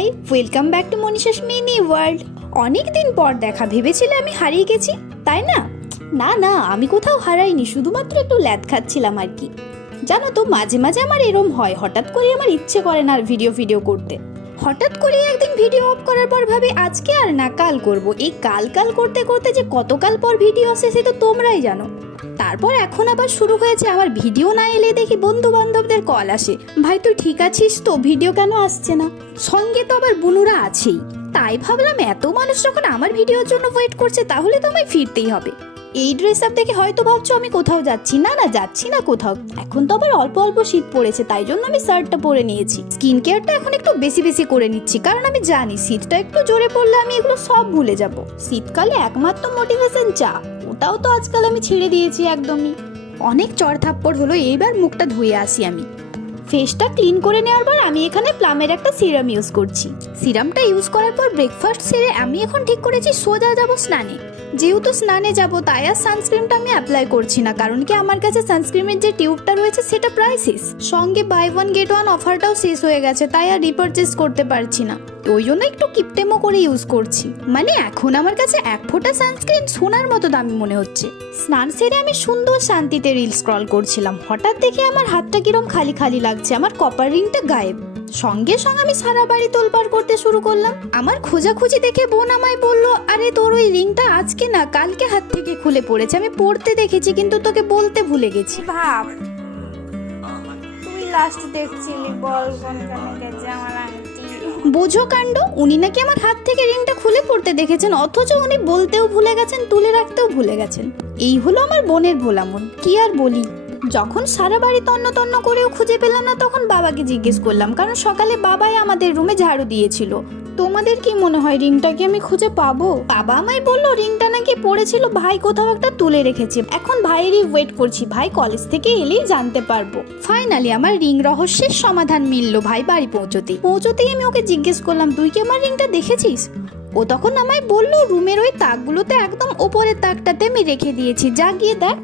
High, welcome back to Manisha's mini world. অনেক দিন পর দেখা, ভেবেছিলে আমি হারিয়ে গেছি, তাই না? না না, আমি কোথাও হারাইনি, শুধুমাত্র একটু ল্যাদ খাচ্ছিলাম আর কি। জানো তো, মাঝে মাঝে আমার এরম হয়, হঠাৎ করে আমার ইচ্ছে করে না আর ভিডিও করতে। হঠাৎ করে একদিন ভিডিও অফ করার পর ভাবি আজকে আর না কাল করব। এই কাল করতে করতে যে কতকাল পর ভিডিও আসে সে তো তোমরাই জানো। তারপর এখন আবার শুরু হয়েছে, আমার ভিডিও না এলে দেখি বন্ধু বান্ধবদের কল আসে, ভাই তুই ঠিক আছিস তো, ভিডিও কেন আসছে না? সঙ্গে তো আবার বুনুরা আছেই। তাই ভাবলাম এত মানুষ যখন আমার ভিডিওর জন্য ওয়েট করছে তাহলে তো আমায় ফিরতেই হবে। এই ড্রেস আপ দেখে হয়তো ভাবছো আমি কোথাও যাচ্ছি, না না যাচ্ছি না কোথাও। এখন তো আবার অল্প অল্প শীত পড়েছে, তাই জন্য আমি শার্টটা পরে নিয়েছি। স্কিন কেয়ারটা এখন একটু বেশি করে নিচ্ছি, কারণ আমি জানি শীতটা একটু জোরে পড়লে আমি এগুলো সব ভুলে যাব। শীতকালে একমাত্র মোটিভেশন চা, ওটাও তো আজকাল আমি ছেড়ে দিয়েছি একদমই। অনেক চড়থাপ্পড় হলো, এইবার মুখটা ধুয়ে আসি আমি। ফেসটা ক্লিন করে নেওয়ার পর আমি এখানে প্লামের একটা সিরাম ইউজ করছি। সিরামটা ইউজ করার পর ব্রেকফাস্ট সেরে আমি এখন ঠিক করেছি সোজা যাব স্নানে। যেহেতু স্নানে যাব তাই আর সানস্ক্রিনটা আমি অ্যাপ্লাই করছি না, কারণ কি আমার কাছে সানস্ক্রিনের যে টিউবটা রয়েছে সেটা প্রায় শেষ। সঙ্গে বাই ওয়ান গেট ওয়ান অফারটাও শেষ হয়ে গেছে, তাই আর রিপারচেস করতে পারছি না। ওই জন্য একটু কিপটেমো করে ইউজ করছি। মানে এখন আমার কাছে এক ফোঁটা সানস্ক্রিন সোনার মতো দামি মনে হচ্ছে। স্নান সেরে আমি সুন্দর শান্তিতে রিল স্ক্রল করছিলাম, হঠাৎ দেখে আমার হাতটা কিরম খালি খালি লাগছে, আমার কপার রিংটা গায়েব। সঙ্গে সঙ্গে আমি সারা বাড়ি তোলপাড় করতে শুরু করলাম। আমার খোঁজাখুঁজি দেখে বোন আমায় বলল, আরে তোর ওই রিংটা আজকে না কালকে হাত থেকে খুলে পড়েছে, আমি পড়তে দেখেছি কিন্তু তোকে বলতে ভুলে গেছি। ভাব তুই লাস্ট দেখছিলি, বল কোনখানে গেছে আমার আন্টি। বোঝো কাণ্ড, উনি নাকি আমার হাত থেকে রিংটা খুলে পড়তে দেখেছেন, অথচ উনি বলতেও ভুলে গেছেন, তুলে রাখতেও ভুলে গেছেন। এই হলো আমার বোনের ভোলা মন, কি আর বলি। যখন সারা বাড়ি তন্ন করেও খুঁজে পেলাম না, তখন বাবাকে জিজ্ঞেস করলাম, কারণ সকালে বাবাই আমাদের রুমে ঝাড়ু দিয়েছিল। তোমাদের কি মনে হয় রিংটা কি আমি খুঁজে পাবো? বাবা আমায় বললো রিংটা নাকি পড়েছিল, ভাই কোথাও একটা তুলে রেখেছে। এখন ভাইয়েরই ওয়েট করছি, ভাই কলেজ থেকে এলেই জানতে পারবো। ফাইনালি আমার রিং রহস্যের সমাধান মিললো ভাই বাড়ি পৌঁছতেই আমি ওকে জিজ্ঞেস করলাম, তুই কি আমার রিংটা দেখেছিস? ও তখন আমায় বললো, রুমের ওই তাকগুলোতে একদম ওপরের তাকটাতে আমি রেখে দিয়েছি, যা গিয়ে দেখ।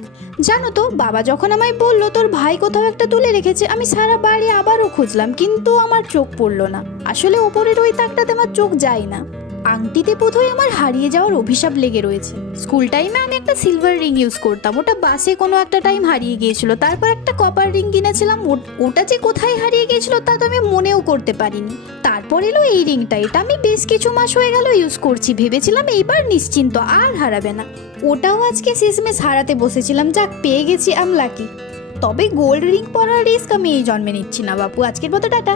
জানো তো, বাবা যখন আমায় বললো তোর ভাই কোথাও একটা তুলে রেখেছে, আমি সারা বাড়ি আবারও খুঁজলাম, কিন্তু আমার চোখ পড়লো না। আসলে ওপরের ওই তাকটাতে আমার চোখ যায় না। আংটিতে বোধহয় আমার হারিয়ে যাওয়ার অভিশাপ লেগে রয়েছে। স্কুল টাইমে আমি একটা সিলভার রিং ইউজ করতাম, ওটা বাসে কোনো একটা টাইম হারিয়ে গিয়েছিল। তারপর একটা কপার রিং কিনেছিলাম, ওটা যে কোথায় হারিয়ে গিয়েছিল তা তো আমি মনেও করতে পারিনি। তারপর এলো এই রিংটা, এটা আমি বেশ কিছু মাস হয়ে গেল ইউজ করছি, ভেবেছিলাম এইবার নিশ্চিন্ত আর হারাবে না। ওটাও আজকে শেষমেশ হারাতে বসেছিলাম, যাক পেয়ে গেছি, আম লাকি। তবে গোল্ড রিং পরার রিস্ক আমি এই জন্মে নিচ্ছি না বাপু। আজকের মতো টাটা।